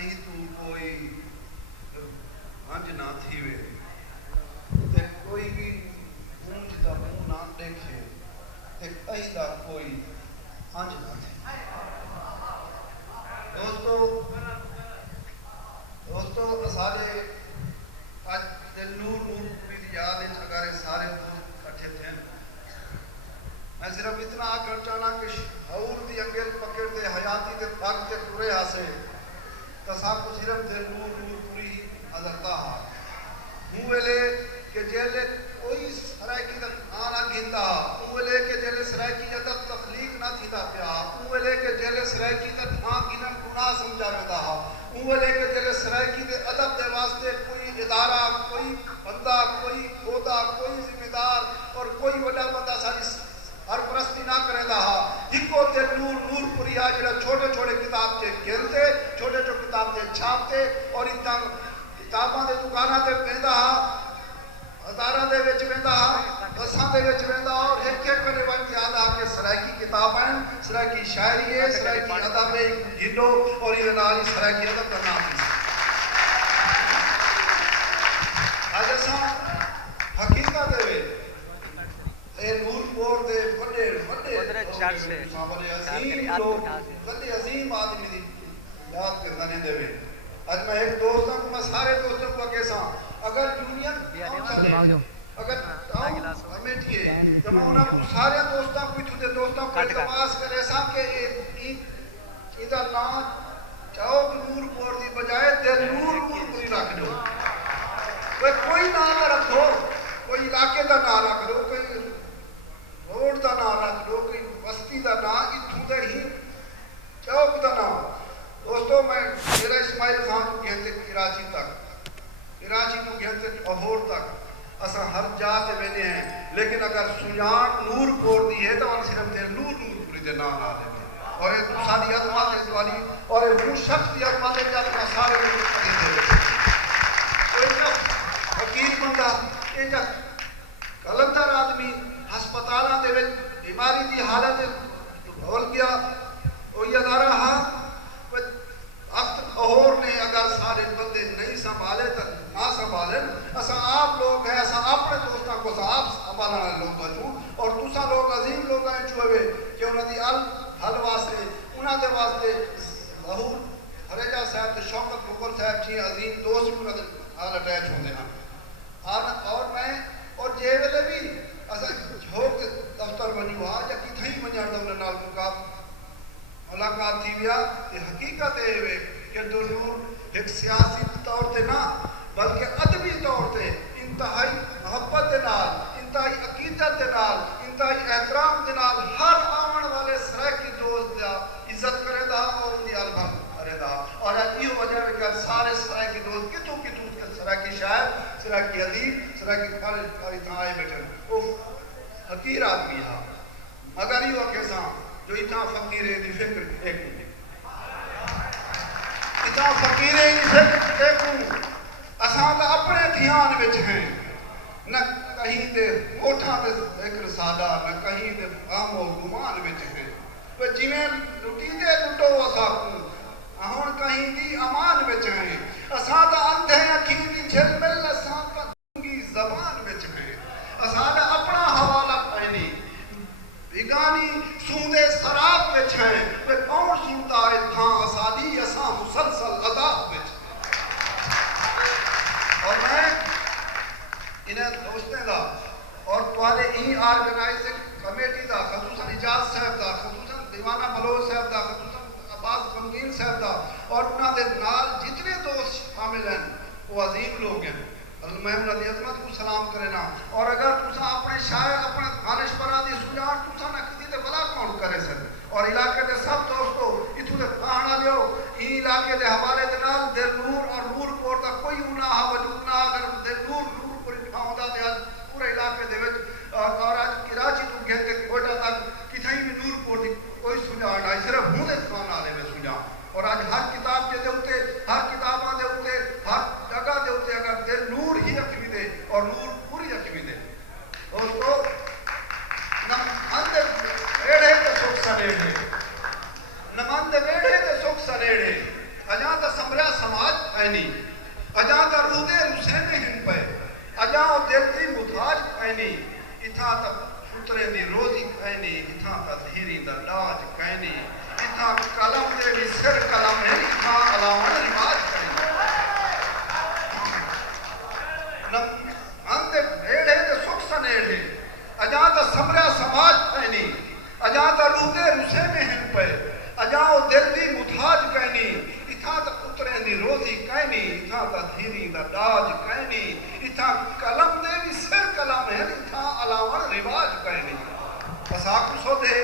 کہیں تو کوئی ہنج نہ تھی وے تے کوئی بھی مونج دا منہ نہ دیکھے تے کہیں دا کوئی ہنج نہ تھی. دوستو سارے آج دل نور پوری دی یاد اگر سارے دوست کٹھے تھے. میں صرف اتنا آکر چاہنا کہ شعور دی انگل پکڑ دے حیاتی دے پاک تے پورے آسے تسا کو صرف دل نور پوری حضرتا ہا ہوں ویلے کہ جیلے کوئی سرائکی دا آنا گھنتا ہوں ویلے کہ جیلے سرائکی جدہ تخلیق نہ تھی دا پیا ہوں ویلے کہ جیلے سرائکی دا ڈھان گنن گناہ سمجھا رہتا ہا ہوں ویلے کہ جیلے سرائکی دے ادب دے واسطے کوئی ادارہ کوئی بندہ کوئی عہدہ کوئی ذمہ دار اور کوئی وڈا بندہ ساری ہر پرستی نہ کرے رہا ہکو تے نور پوری آ جڑا چھوٹے چھوٹے کتاب تے کھیلتے چھوٹے چھوٹے کتاب تے چھاپتے اور اتنا کتاباں دے دکاناں تے ویندا ہزاراں دے وچ ویندا بساں دے وچ ویندا اور ایک ایک کرے ون یاد آ کے سرائکی کتاباں سرائکی شاعری ہے سرائکی ادب ہے جھڈو اور یہ نال ہی سرائکی ادب کا نام ہے. اج اساں حقیقت دے اے نور پور دے بڑے عظیم آدمی دی یاد کرنے دے وے. آج میں ایک دوستاں کو میں سارے دوستوں کو کہساں اگر یونین اگر کمیٹیے تو میں انہاں کو سارے دوستاں کو چھوٹے دوستاں کو تماس کرے ساں کہ ادھا نام چاہو نور پور دی بجائے دل نور پوری رکھ دو. کوئی نام نہ رکھو کوئی علاقے دا نام رکھ دو کوئی روڈ دا نام رکھ دو کوئی بستی دا نام اتھوں دے ہی چوک دا نام. دوستو میں میرا اسماعیل خان کو گھنتے کراچی تک کراچی کو گھنتے لاہور تک اساں ہر جاتے وینے ہیں لیکن اگر سجان نور پور دی ہے تو ان صرف دے نور پوری دے نام آ دے اور یہ دوسری عظمت اس والی اور یہ وہ شخص دی عظمت ہے جب میں سارے لوگ پڑھیں دے فقیر بندہ یہ جب کلندر آدمی ہسپتالاں دے وچ بیماری دی حالت بول گیا وہ یہ ادارہ ہاں اور نے اگر سارے بندے نہیں سنبھالے تو نہ سنبھالے اساں آپ لوگ ہیں اساں اپنے دوستاں کو آپ سنبھالنے لوگ ہیں اور دوسرا لوگ عظیم لوگ ہیں جو ہوئے کہ انہوں نے حل واسطے انہوں نے واسطے ظہور ہریجہ صاحب تے شوکت مکر صاحب چی عظیم دوست بھی انہوں نے حال اٹیچ ہوندے ہیں اور میں اور جے ویلے بھی اساں جھوک دفتر بنی ہوا یا کتھیں منجان دا انہوں نے نال ملاقات تھی بیا یہ حقیقت ہے کہ نور ایک سیاسی طور تے نہ بلکہ ادبی طور تے انتہائی محبت دے نال انتہائی عقیدت دے نال انتہائی احترام دے نال ہر آون والے سرائکی دوست دا عزت کرے دا اور ان دی علم کرے دا اور یہ وجہ ہے کہ سارے سرائکی دوست کتوں سرائکی شاعر سرائکی ادیب سرائکی کاری تھا آئے بیٹھے وہ حقیر آدمی ہے مگر یہ وقت ساں جو اتنا فقیر ہے دی فکر ایک اتنا فقیر ہے دی فکر ایک اساں تا اپنے دھیان وچ ہیں نہ کہیں دے ہوٹھاں دے ذکر سادہ نہ کہیں دے غم و گمان وچ ہیں تو جویں لٹی دے لٹو اساں کو ہن کہیں دی امان وچ ہیں اساں تا اندھے اکھیں دی جھل مل اساں تا گنگی زبان وچ ہیں اساں دا اپنا حوالہ پہنی بیگانی سوندے سراب وچ ہیں وہ کون سنتا ہے تھاں اسادی اساں مسلسل عذاب وچ اور میں انہیں دوستیں دا اور تمہارے ہی آرگنائزنگ کمیٹی دا خصوصاً اجاز صاحب دا خصوصاً دیوانہ بلوچ صاحب دا خصوصاً عباس غمگین صاحب دا اور انہاں دے نال جتنے دوست شامل ہیں وہ عظیم لوگ ہیں میں انہاں دی عظمت کو سلام کرنا اور اگر تساں اپنے شاعر اپنے دانشوراں دی سجان تساں نہ کسی تے بلا کون کرے سن اور علاقے دے سب دوستو اتھوں دے کہانا لیو ای علاقے دے حوالے دے نال دے نور اور نور پور دا کوئی انہا وجود نہ اگر دے نور پوری ٹھاوندا تے اج پورے علاقے دے وچ اور اج کراچی تو گھنٹے کوئٹہ تک کتھیں بھی نور پور دی کوئی سجان نہیں صرف ہوں دے کھان والے میں سجان اور آج ہر کتاب دے اوتے ہر کتاباں دے اوتے ہر جگہ دے اوتے اگر دے نور ہی رکھوی دے اور نور پوری رکھوی دے دوستو نماند ویڑے تے سکھ سنیڑے نماند ویڑے تے سکھ سنیڑے اجاں تا سمرا پینی اجاں تا رودے رسینے ہن پے اجاں او دل دی محتاج پینی اتھاں تا پترے دی روزی پینی اتھاں تا دھیری دا لاج پینی اتھاں کلم دے بھی سر کلم ہے اتھاں علاوہ رواج پینی اندے بھیڑے دے سکھ سنیڑے اجاں تا سمرا سماج پینی اجاں تا رودے رسینے ہن پے اجاں او دل دی محتاج پینی اتھاں تا پترے دی روزی کینی اتھاں تا دھیری دا لاج کینی اتھاں کلم دے بھی سر کلم ہے اتھاں علاوہ رواج کینی اسا کو سو دے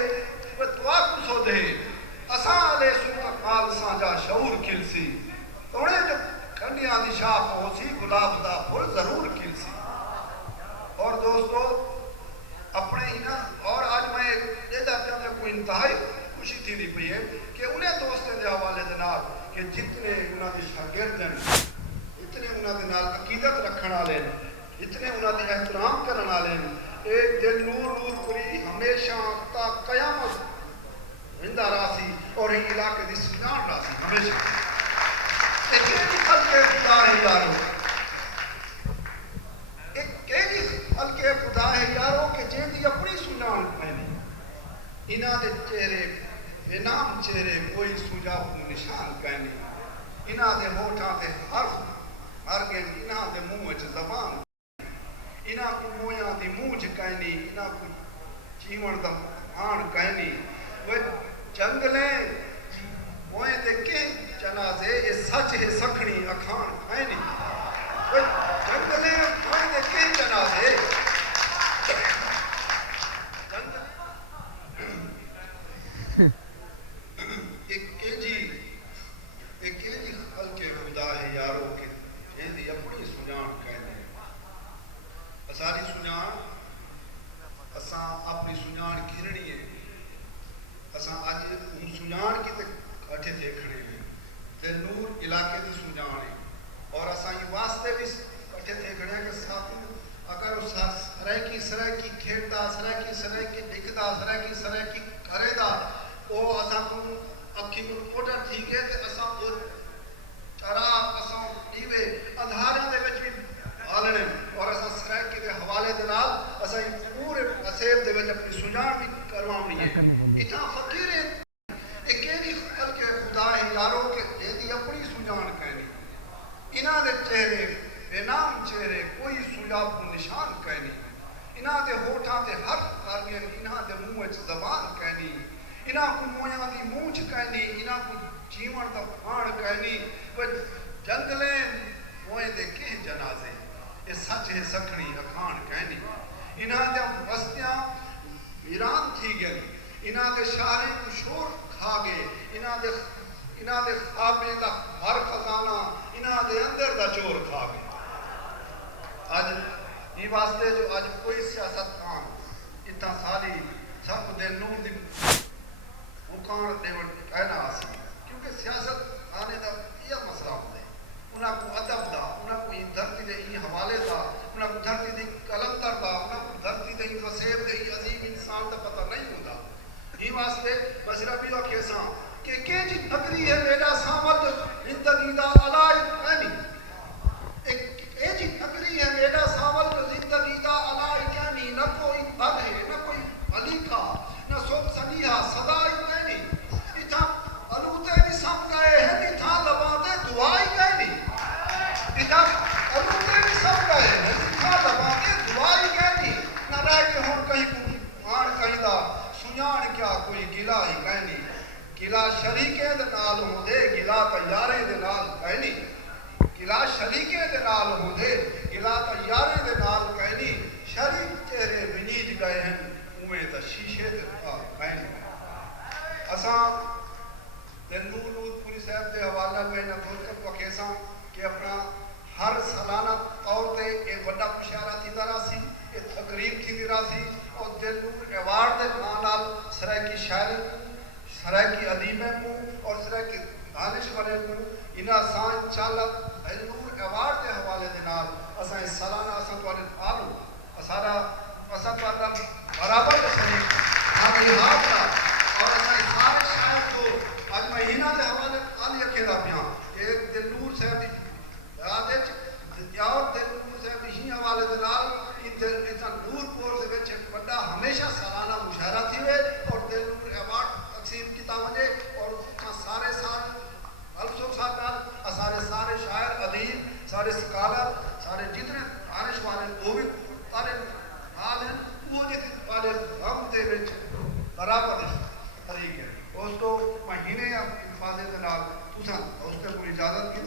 و دعا کو سو دے اسا علیہ سوتا قال سانجا شعور کھلسی توڑے جو کنڈیاں دی شاخ ہو سی گلاب دا پھول ضرور کھلسی اور دوستو اپنے اینا اور آج میں دیتا پیام نے کوئی انتہائی خوشی تھی دی پئی ہے کہ انہیں دوستے دے حوالے دے نال کہ جتنے انہاں دی شاگرد ہیں اتنے انہاں دے نال عقیدت رکھن والے اتنے انہاں دی احترام کرن والے ایک دل نور پوری ہمیشہ تا قیامت زندہ راسی اور ہی علاقے دی سجان راسی ہمیشہ ایک کیلی خلقے خدا ہے یارو ایک کیلی خلقے خدا ہے یارو کہ جن دی اپنی سجان پہنی انہاں دے چہرے انام چہرے کوئی سجا کو نشان کہنی انہاں دے ہوٹھاں تے حرف ہرگن انہاں دے منہ وچ زبان انہاں کو مویاں دی منہ کہنی انہاں کو چیمن دا آن کہنی وہ جنگلیں موئے دے کے جنازے یہ سچ ہے سکھنی اکھان کہنی وہ جنگلیں موئے دے کے جنازے ایک کیجی خلقے خدا ہے یارو کے جیندی اپنی سنان کہنے اساری سنان اساں اپنی سنان گھرنی ہے اساں آج سنان کی تک اٹھے تھے کھڑے ہیں دل نور علاقے دی سنان ہے اور اساں یہ واسطے بھی اٹھے تھے کھڑے ہیں کہ ساتھ اگر اس سرائے کی کھیڑتا سرائے کی ڈکھتا سرائے کی کرے دا وہ اساں کو اکھی کو کوٹر تھی گئے تے اساں کو چراغ اساں دیوے اندھاریاں دے وچ بھی آلنے اور اساں سرائے کے حوالے دے نال اساں پورے اسیب دے وچ اپنی سجان بھی کرواونی ہے اتنا فقیر ہے ایک کیڑی خلقے خدا ہے یارو کہ جیندی اپنی سجان کہنی انہاں دے چہرے بے نام چہرے کوئی سجا کو نشان کہنی انہاں دے ہوٹھاں تے حرف کارگن انہاں دے منہ وچ زبان کہنی انہاں کو مویاں دی مونچھ کہنی انہاں کو جیون دا پھاڑ کہنی وہ جنگلیں موئے دے کے جنازے یہ سچ ہے سکھنی اکھان کہنی انہاں دے بستیاں ویران تھی گئے انہاں دے شہریں کو شور کھا گئے انہاں دے خوابیں دا ہر خزانہ انہاں دے اندر دا چور کھا گئے آج یہ واسطے جو آج کوئی سیاست کام اتنا ساری سب دے نور دی مکان دیوڑ کہنا آسی کیونکہ سیاست آنے دا یہ مسئلہ ہوتا ہے انہاں کو ادب دا انہاں کو دھرتی دے ہی حوالے دا انہاں کو دھرتی دے کلندر دا انہاں کو دھرتی دے ہی وسیب دے ہی عظیم انسان دا پتہ نہیں ہوتا یہ واسطے مشربی و کیساں کہ کیجی نگری ہے میرا سامد زندگی دا علاج کہنی ایک کیجی نگری ہے میرا سامد زندگی دا علاج کہنی نہ کوئی بد ہے نہ کوئی علیقہ نہ سب سنیہ صدائی کہنی اتھا علوتے بھی سم گئے ہیں اتھا لباتے دعائی کہنی اتھا علوتے بھی سم گئے ہیں اتھا لباتے دعائی کہنی نہ رہ کے ہون کہیں کو آن کہیں دا سنیان کیا کوئی گلہ ہی کہنی گلہ شریکے دے نال ہوں دے گلہ تیارے دے نال کہنی گلہ شریکے دے نال ہوں دے گلہ تیارے دے نال کہنی شریک چہرے بنیج گئے ہیں اوے تا شیشے دے کہنی اساں دل نور پوری صاحب دے حوالہ میں نہ دوستت کو کیساں کہ اپنا ہر سالانہ طور تے ایک بڑا پشارہ تھی درہ سی ایک تقریب تھی درہ سی اور دل نور ایوارڈ دے نال سرائے کی شاعر سرائے کی ادیبیں کو اور سرائے کی دانش والے کو انہاں سان انشاءاللہ دل نور ایوارڈ دے حوالے دے نال اساں اس سالانہ اساں تو آلو اسارا اساں تو برابر دے سنی آگئی ہاتھ دا اور اساں سارے شاعر کو آج مہینہ دے حوالے آلی اکھے دا پیاں ایک دل نور صاحب دوستو مہینے حفاظت نال تساں دوستوں کو اجازت کی